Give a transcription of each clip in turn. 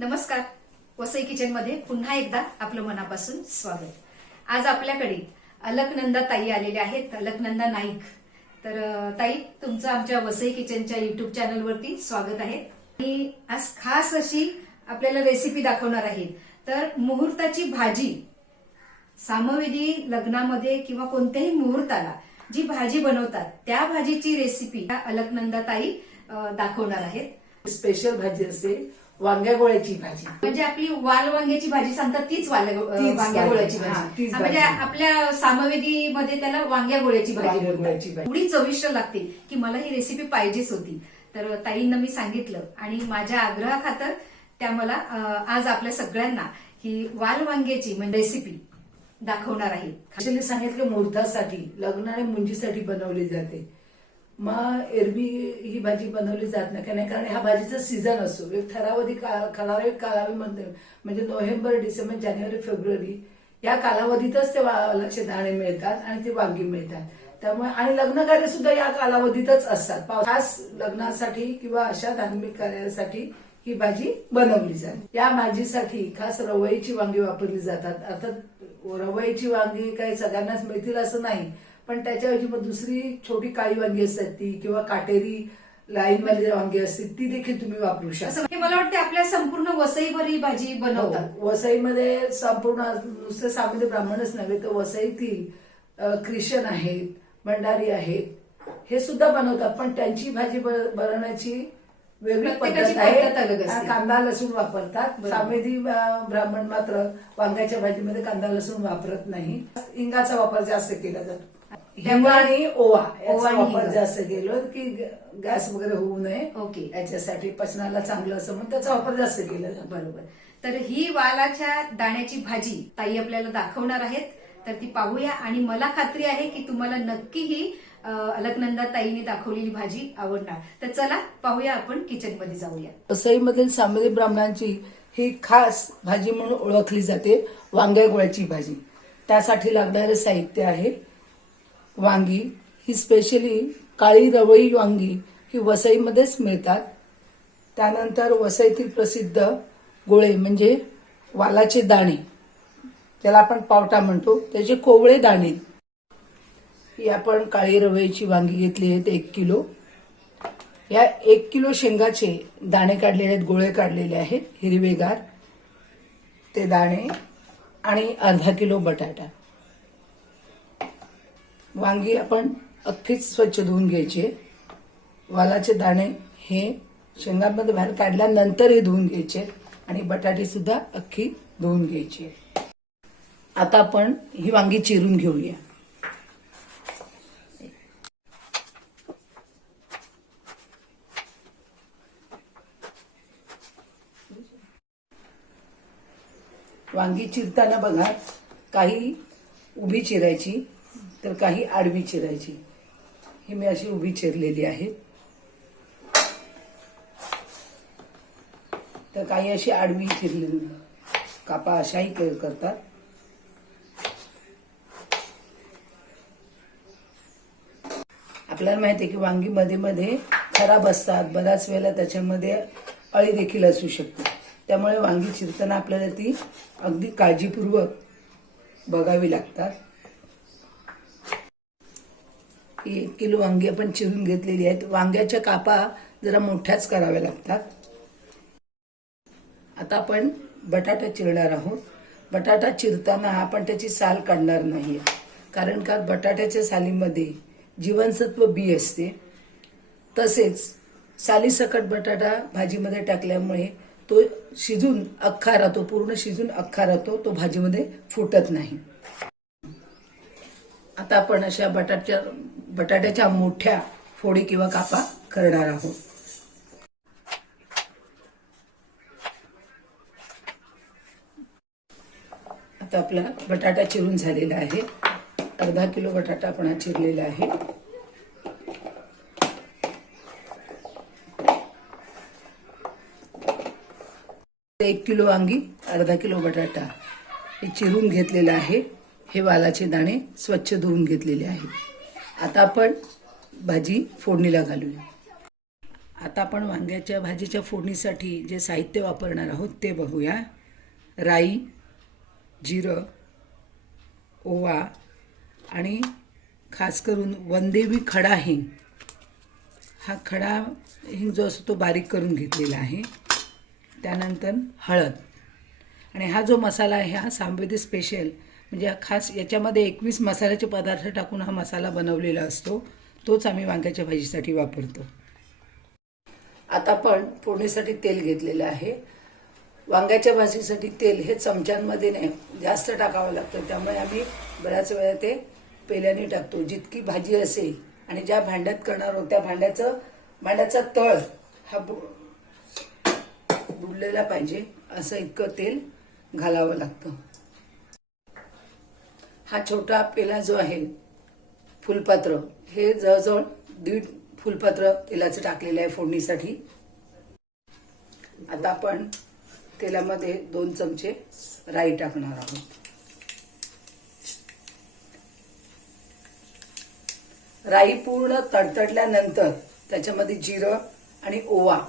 नमस्कार. वसई किचनमध्ये पुन्हा एकदा आपलं मनापासून स्वागत. आज आपल्याकडे अलकनंदा ताई आलेल्या आहेत. अलकनंदा नाईक. तर ताई तुमचं आमच्या वसई किचनच्या युट्यूब चॅनलवरती स्वागत आहे. आणि आज खास अशी आपल्याला रेसिपी दाखवणार आहे. तर मुहूर्ताची भाजी सामविधी लग्नामध्ये किंवा कोणत्याही मुहूर्ताला जी भाजी बनवतात त्या भाजीची रेसिपी अलकनंदा ताई दाखवणार आहेत. स्पेशल भाजी असेल वांग्या गोळ्याची भाजी म्हणजे आपली वाल वांग्याची भाजी सांगतात तीच वाल तीच वांग्या गोळ्याची भाजी. हा, तीच म्हणजे भाजी. आपल्या सामवेदीमध्ये त्याला वांग्या गोळ्याची भाजी बोलतात. गोळ्याची भाजी. एवढी चविष्ट लागते की मला ही रेसिपी पाहिजेच होती तर ताईंना मी सांगितलं आणि माझ्या आग्रहाखातर त्या मला अं, आज आपल्या सगळ्यांना ही वाल वांग्याची म्हणजे रेसिपी दाखवणार आहे ऍक्च्युली सांगितलं मुहूर्तासाठी लग्न आणि मुंजीसाठी बनवली जाते मग एरवी ही भाजी बनवली जात नाही. कारण कारण ह्या भाजीचा सीझन असतो. एक ठरावधी का- ठराविक कालावधीमध्ये म्हणजे नोव्हेंबर डिसेंबर जानेवारी फेब्रुवारी या कालावधीतच ते वालाचे दाणे मिळतात आणि ते वांगी मिळतात. त्यामुळे आणि लग्न कार्य सुद्धा या कालावधीतच असतात. पाव- खास लग्नासाठी किंवा अशा धार्मिक कार्यासाठी ही भाजी बनवली जाते. या भाजीसाठी खास रवईची वांगी वापरली जातात. अर्थात रवईची वांगी काही सगळ्यांनाच मिळतील असं नाही. पण त्याच्याऐवजी मग दुसरी छोटी काळी वांगी असतात ती किंवा काटेरी लाईन वाली वांगी असतील ती देखील तुम्ही वापरू शकता. म्हणजे मला वाटतं आपल्या संपूर्ण वसईभर ही भाजी बनवतात. हो. वसईमध्ये संपूर्ण नुसते सामान्य ब्राह्मणच नव्हे तर वसईतील ख्रिश्चन आहेत भंडारी आहेत हे सुद्धा बनवतात. पण त्यांची भाजी बनवण्याची वेगळी पद्धत आहे. कांदा लसूण वापरतात. सामेदी ब्राह्मण मात्र वांग्याच्या भाजीमध्ये कांदा लसूण वापरत नाही. हिंगाचा वापर जास्त केला जातो. हिंग आणि ओवा याचा ओवा आणि वापर हिंग. जास्त केलो की ग- गॅस वगैरे होऊ नये. ओके. याच्यासाठी पचनाला चांगलं असं म्हणून त्याचा वापर जास्त केला. जातो बरोबर. तर ही वालाच्या दाण्याची भाजी ताई आपल्याला दाखवणार आहेत. तर ती पाहूया. आणि मला खात्री आहे की तुम्हाला नक्की ही अं, अलकनंदा ताईने दाखवलेली भाजी आवडणार. तर चला पाहूया आपण किचनमध्ये जाऊया. वसईमधील सामरी ब्राह्मणांची ही खास भाजी म्हणून ओळखली जाते. वांग्या गोळ्याची भाजी. त्यासाठी लागणारे साहित्य आहे. वांगी ही स्पेशली काळी रवळी वांगी ही वसईमध्येच मिळतात. त्यानंतर वसईतील प्रसिद्ध गोळे म्हणजे वालाचे दाणे. त्याला आपण पावटा म्हणतो. त्याचे कोवळे दाणे. ही आपण काळी रवळीची वांगी घेतली आहेत एक किलो. या एक किलो शेंगाचे दाणे काढलेले आहेत गोळे काढलेले आहेत हिरवेगार. ते दाणे आणि अर्धा किलो बटाटा. वांगी आपण अख्खीच स्वच्छ धुवून घ्यायचे वालाचे दाणे हे शेंगांमध्ये बाहेर काढल्यानंतर हे धुवून घ्यायचे आणि बटाटे सुद्धा अख्खी धुवून घ्यायची आता आपण ही वांगी चिरून घेऊया. वांगी चिरताना बघा काही उभी चिरायची. तर काही आडवी चिरायची. ही मी अशी उभी चिरलेली आहे. तर काही अशी आडवी चिरलेली कापा अशाही करतात. आपल्याला माहिती आहे की वांगी मध्ये मध्ये खराब असतात. बऱ्याच वेळेला त्याच्यामध्ये अळी देखील असू शकते. त्यामुळे वांगी चिरताना आपल्याला ती अगदी काळजीपूर्वक बघावी लागतात ही एक किलो वांगी आपण चिरून घेतलेली आहेत. वांग्याच्या कापा जरा मोठ्याच कराव्या लागतात. आता आपण बटाटा चिरणार आहोत. बटाटा चिरताना आपण त्याची साल काढणार नाही. कारण का? बटाट्याच्या सालीमध्ये जीवनसत्व बी असते. तसेच सालीसकट बटाटा भाजीमध्ये टाकल्यामुळे तो शिजून अख्खा राहतो. पूर्ण शिजून अख्खा राहतो. तो भाजीमध्ये फुटत नाही. आता आपण अशा बटाट्या बटाट्याच्या मोठ्या फोडी किंवा कापा करणार आहोत. आता आपला बटाटा चिरून झालेला आहे. अर्धा किलो बटाटा आपण चिरलेला आहे. एक किलो वांगी अर्धा किलो बटाटा हे चिरून घेतलेलं आहे. हे वालाचे दाणे स्वच्छ धुवून घेतलेले आहे आता आपण भाजी फोडणीला घालूया. आता आपण वांग्याच्या भाजीच्या फोडणीसाठी जे साहित्य वापरणार आहोत ते बघूया. राई जिरं ओवा आणि खास करून वनदेवी खडा हिंग. हा खडा हिंग जो असतो तो बारीक करून घेतलेला आहे. त्यानंतर हळद. आणि हा जो मसाला आहे हा सांवेदी स्पेशल म्हणजे खास याच्यामध्ये एकवीस मसाल्याचे पदार्थ टाकून हा मसाला बनवलेला असतो तोच आम्ही वांग्याच्या भाजीसाठी वापरतो. आता आपण फोडणीसाठी तेल घेतलेलं आहे. वांग्याच्या भाजीसाठी तेल हे चमच्यांमध्ये नाही जास्त टाकावं लागतं. त्यामुळे आम्ही बऱ्याच वेळा ते पेल्याने टाकतो. जितकी भाजी असेल आणि ज्या भांड्यात करणार आहोत त्या भांड्याचं भांड्याचा तळ हा बु- बुडलेला पाहिजे असं इतकं तेल घालावं लागतं. हा छोटा पेला जो आहे फुलपात्र हे जवळजवळ दीड फुलपात्र तेलाचं टाकलेलं आहे फोडणीसाठी. आता आपण तेलामध्ये दोन चमचे राई टाकणार आहोत. राई पूर्ण तडतडल्यानंतर त्याच्यामध्ये जिरं आणि ओवा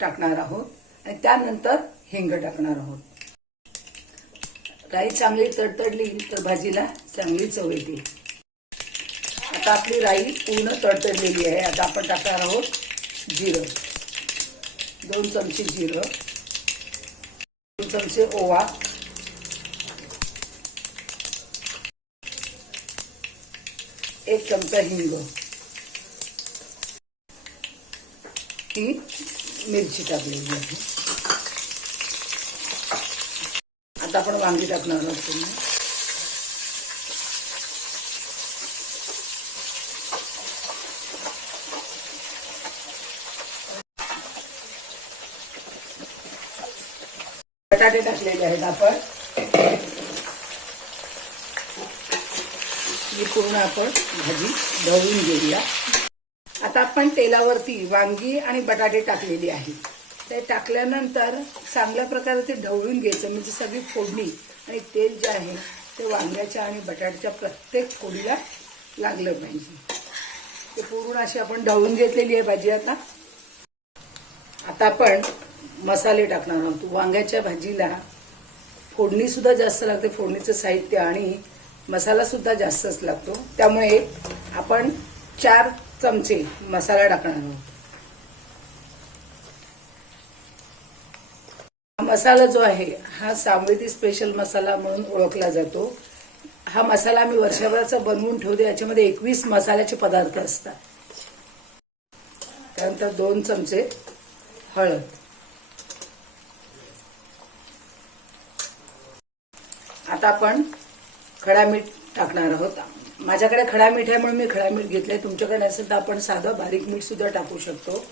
टाकणार आहोत आणि त्यानंतर हिंग टाकणार आहोत. राई चांगली तडतडली तर भाजीला चांगली चव येते. आता आपली राई पूर्ण तडतडलेली आहे. आता आपण टाकणार आहोत जिरं. दोन चमचे जिरं. दोन चमचे ओवा. एक चमचा हिंग. ही मिरची टाकलेली आहे आता आपण वांगी टाकणार आहोत बटाटे टाकलेले आहेत आपण. ही पूर्ण आपण भाजी ढवळून घेऊया. आता आपण तेलावरती वांगी आणि बटाटे टाकलेली आहेत. ते टाकल्यानंतर चांगल्या प्रकारे ते ढवळून घ्यायचं म्हणजे सगळी फोडणी आणि तेल जे आहे ते वांग्याच्या आणि बटाट्याच्या प्रत्येक फोडीला लागलं पाहिजे. ते पूर्ण अशी आपण ढवळून घेतलेली आहे भाजी आता. आता आपण मसाले टाकणार आहोत. वांग्याच्या भाजीला फोडणी सुद्धा जास्त लागते फोडणीचं साहित्य आणि मसाला सुद्धा जास्तच लागतो. त्यामुळे आपण चार चमचे मसाला टाकणार आहोत. मसाला जो आहे हा सामवेदी स्पेशल मसाला म्हणून ओळखला जातो. हा मसाला मी वर्षभराचा बनवून ठेवते याच्यामध्ये एकवीस मसाल्याचे पदार्थ असतात. त्यानंतर दोन चमचे हळद. आता आपण खडा मीठ टाकणार आहोत. माझ्याकडे खडा मीठ आहे म्हणून मी खडा मीठ घेतलंय. तुमच्याकडे असेल तर आपण साधं बारीक मीठ सुद्धा टाकू शकतो.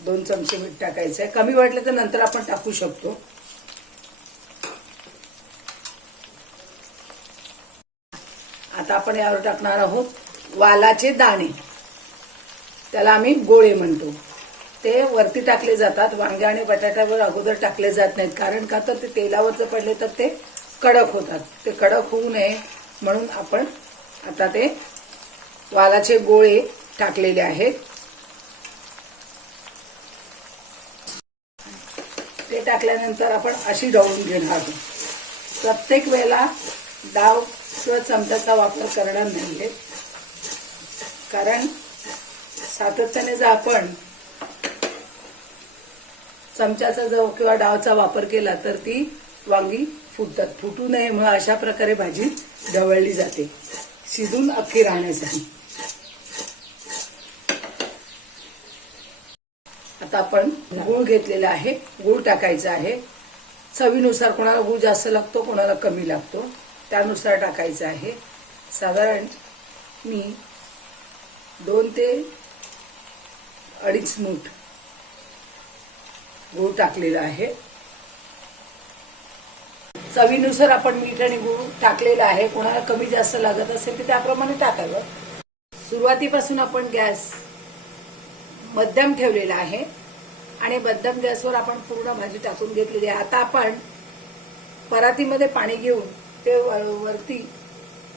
दोन चमचे मीठ टाकायचं आहे कमी वाटलं तर नंतर आपण टाकू शकतो. आता आपण यावर टाकणार आहोत वालाचे दाणे. त्याला आम्ही गोळे म्हणतो. ते वरती टाकले जातात. वांगे आणि बटाट्यावर अगोदर टाकले जात नाहीत. कारण का तर ते तेलावर जर पडले तर ते कडक होतात. ते कडक होऊ नये म्हणून आपण आता ते वालाचे गोळे टाकलेले आहेत. ते टाकल्यानंतर आपण अशी ढवळून घेणार. आहोत प्रत्येक वेळेला डाव किंवा चमच्याचा वापर करणार नाही म्हणजे. कारण सातत्याने जर आपण चमच्याचा जो किंवा डावचा वापर केला तर ती वांगी फुटतात फुटू नये म्हणून अशा प्रकारे भाजी ढवळली जाते. शिजून अख्खी राहण्यासाठी. आता आपण गूळ घेतलेला आहे. गूळ टाकायचा आहे. चवीनुसार कोणाला गूळ जास्त लागतो कोणाला कमी लागतो त्यानुसार टाकायचं आहे. साधारण मी दोन ते अडीच मूठ गूळ टाकलेला आहे. चवीनुसार आपण मीठ आणि गूळ टाकलेला आहे. कोणाला कमी जास्त लागत असेल तर त्याप्रमाणे टाकावं. सुरुवातीपासून आपण गॅस मध्यम ठेवलेला आहे. आणि बद्दम गॅसवर आपण पूर्ण भाजी टाकून घेतलेली आहे. आता आपण परातीमध्ये पाणी घेऊन ते वरती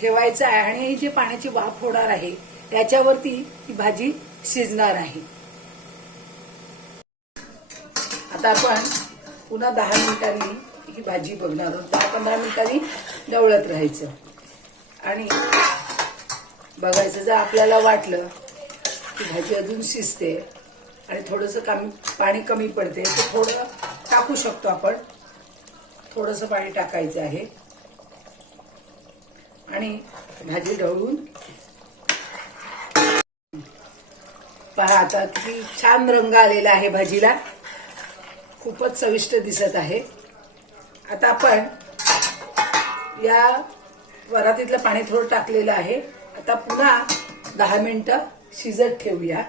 ठेवायचं आहे आणि ही जी पाण्याची वाफ होणार आहे त्याच्यावरती ही भाजी शिजणार आहे. आता आपण पुन्हा दहा मिनिटांनी ही भाजी बघणार आहोत. दहा पंधरा मिनिटांनी ढवळत राहायचं. आणि बघायचं जर आपल्याला वाटलं की भाजी अजून शिजते आणि थोडंसं कमी पाणी कमी पडते तर थोडं टाकू शकतो आपण. थोडंसं पाणी टाकायचं आहे. आणि भाजी ढवळून पहा आता किती छान रंग आलेला आहे भाजीला. खूपच चविष्ट दिसत आहे. आता आपण या वरातीतलं पाणी थोडं टाकलेलं आहे. आता पुन्हा दहा मिनटं शिजत ठेवूया.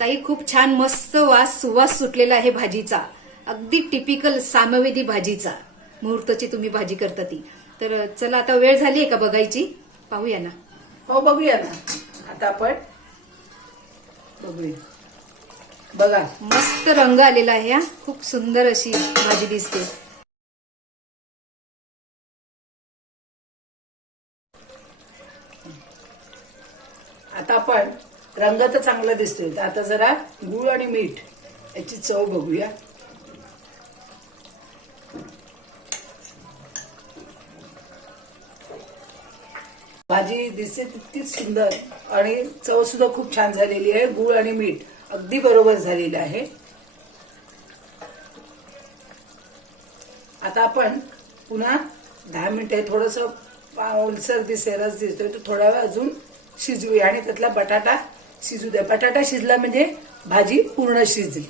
ताई खूप छान मस्त वास सुवास सुटलेला आहे भाजीचा. अगदी टिपिकल सामवेदी भाजीचा. मुहूर्ताची तुम्ही भाजी करता ती. तर चला आता वेळ झाली आहे का बघायची? पाहूया ना. हो बघूया ना. आता आपण बघूया. बघा. मस्त रंग आलेला आहे हा. खूप सुंदर अशी भाजी दिसते. आता आपण रंग तर चांगला दिसतोय. तर आता जरा गूळ आणि मीठ याची चव बघूया. भाजी दिसते तितकीच सुंदर आणि चव सुद्धा खूप छान झालेली आहे. गूळ आणि मीठ अगदी बरोबर झालेलं आहे. आता आपण पुन्हा दहा मिनिटे थोडस ओलसर दिसे रस दिसतोय. तो थोडा वेळ अजून शिजवूया आणि त्यातला बटाटा शिजू द्या. बटाटा शिजला म्हणजे भाजी पूर्ण शिजली.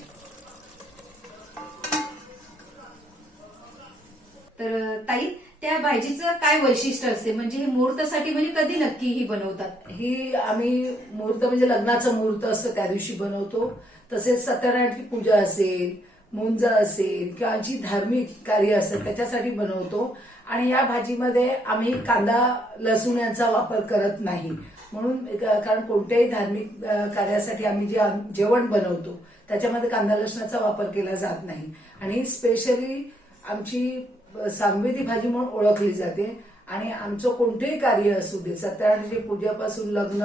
तर ताई त्या भाजीचं काय वैशिष्ट्य असते? म्हणजे हे मुहूर्तासाठी म्हणजे कधी नक्की ही बनवतात? ही आम्ही मुहूर्त म्हणजे लग्नाचं मुहूर्त असतं त्या दिवशी बनवतो. तसेच सत्यनारायणची पूजा असेल मुंज असेल किंवा जी धार्मिक कार्य असतात त्याच्यासाठी बनवतो. आणि या भाजीमध्ये आम्ही कांदा लसूण यांचा वापर करत नाही. म्हणून कारण कोणत्याही धार्मिक कार्यासाठी आम्ही जे जेवण बनवतो त्याच्यामध्ये कांदा लसणाचा वापर केला जात नाही. आणि स्पेशली आमची अ, सांवेदी भाजी म्हणून ओळखली जाते. आणि आमचं कोणतेही कार्य असू दे सत्यनारायणाची पूजेपासून लग्न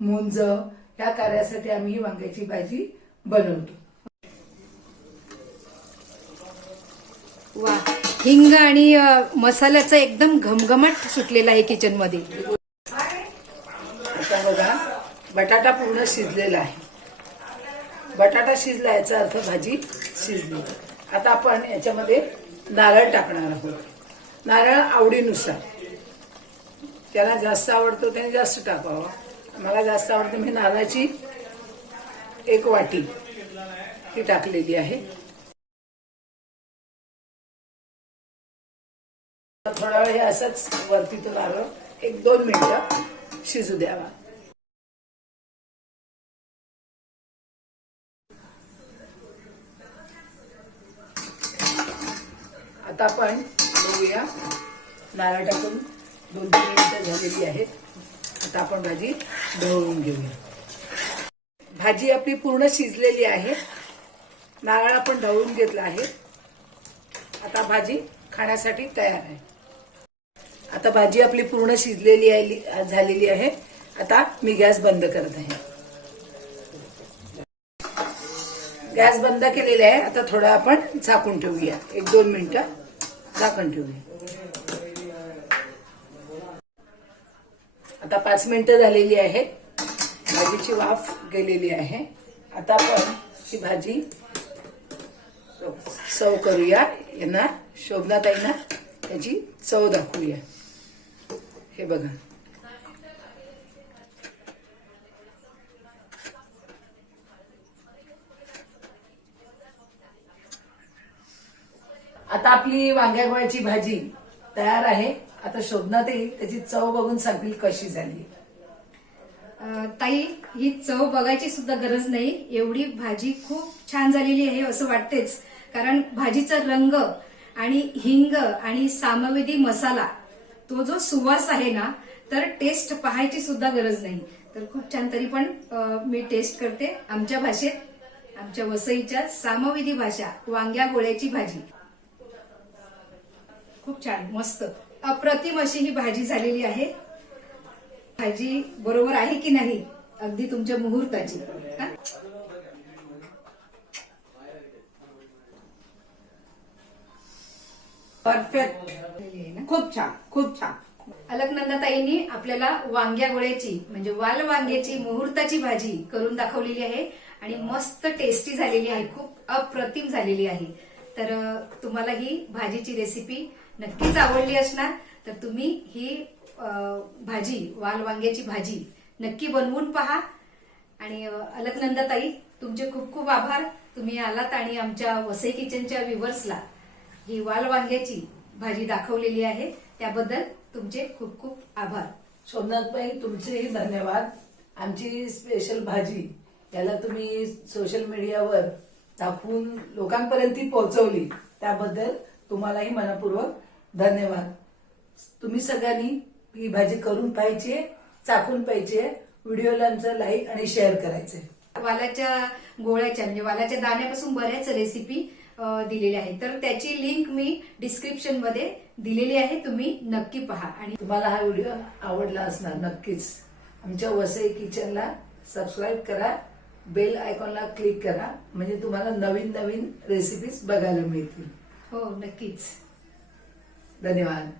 मुंज ह्या कार्यासाठी आम्ही ही वांग्याची भाजी बनवतो. वा. हिंग आणि मसाल्याचा एकदम घमघमाट सुटलेला आहे किचनमध्ये बटाटा पूर्ण शिजलेला आहे. बटाटा शिजला याचा अर्थ भाजी शिजली. आता आपण याच्यामध्ये नारळ टाकणार आहोत. नारळ आवडीनुसार. त्याला जास्त आवडतो त्याने जास्त टाकावं. मला जास्त आवडतं मी नारळाची एक वाटी ही टाकलेली आहे. थोडा वेळ हे असंच वरती तो नारळ एक दोन मिनिटं शिजू द्यावा. आता आपण बघूया. नारळ टाकून दोन तीन मिनिटं झालेली आहेत. आता आपण भाजी ढवळून घेऊया. भाजी आपली पूर्ण शिजलेली आहे. नारळ आपण ढवळून घेतला आहे. आता भाजी खाण्यासाठी तयार आहे. आता भाजी आपली पूर्ण शिजलेली आहे झालेली आहे. आता मी गॅस बंद करत आहे. गॅस बंद केलेला आहे. आता थोडं आपण झाकून ठेवूया. एक दोन मिनिटं. झाकण ठेवूया आता पाच मिनिटं झालेली आहेत. भाजीची वाफ गेलेली आहे. आता आपण ही भाजी सव करूया. यांना शोभनाताईंना त्याची चव दाखवूया. हे बघा. आता आपली वांग्या गोळ्याची भाजी तयार आहे. आता शोधण्यात येईल. त्याची चव बघून सांगतील कशी झाली. ताई ही चव बघायची सुद्धा गरज नाही. एवढी भाजी खूप छान झालेली आहे असं वाटतेच. कारण भाजीचा रंग आणि हिंग आणि सामवेदी मसाला तो जो सुवास आहे ना तर टेस्ट पाहायची सुद्धा गरज नाही. तर खूप छान तरी पण मी टेस्ट करते. आमच्या भाषेत आमच्या वसईच्या सामवेदी भाषा वांग्या गोळ्याची भाजी. खूप छान मस्त. अप्रतिम अशी ही भाजी झालेली आहे. भाजी बरोबर आहे की नाही? अगदी तुमच्या मुहूर्ताची. परफेक्ट खूप छान खूप छान. अलकनंदाताईंनी आपल्याला वांग्या गोळ्याची म्हणजे वाल वांग्याची मुहूर्ताची भाजी करून दाखवलेली आहे आणि मस्त टेस्टी झालेली आहे. खूप अप्रतिम झालेली आहे. तर तुम्हाला ही भाजीची रेसिपी नक्कीच आवडली असणार. तर तुम्ही ही भाजी वाल वांग्याची भाजी नक्की बनवून पहा. आणि अ, अलकनंदाताई तुमचे खूप खूप आभार. तुम्ही आलात आणि आमच्या वसई किचनच्या व्ह्युवर्सला ही वाल वांग्याची भाजी दाखवलेली आहे. त्याबद्दल तुमचे खूप खूप आभार. सोमनाथबाई तुमचेही धन्यवाद. आमची स्पेशल भाजी याला तुम्ही सोशल मीडियावर दाखवून लोकांपर्यंत पोहोचवली. त्याबद्दल तुम्हालाही मनपूर्वक धन्यवाद. तुम्ही सगळ्यांनी ही भाजी करून पाहिजे चाकून पाहिजे व्हिडिओला आमचं लाईक आणि शेअर करायचे वालाच्या गोळ्याच्या म्हणजे वालाच्या दाण्यापासून बऱ्याच रेसिपी दिलेल्या आहेत. तर त्याची लिंक मी डिस्क्रिप्शनमध्ये दिलेली आहे तुम्ही नक्की पहा. आणि तुम्हाला हा व्हिडिओ आवडला असणार नक्कीच. आमच्या वसई किचनला सबस्क्राईब करा बेल आयकॉनला क्लिक करा म्हणजे तुम्हाला नवीन नवीन रेसिपीज बघायला मिळतील. हो नक्कीच. धन्यवाद.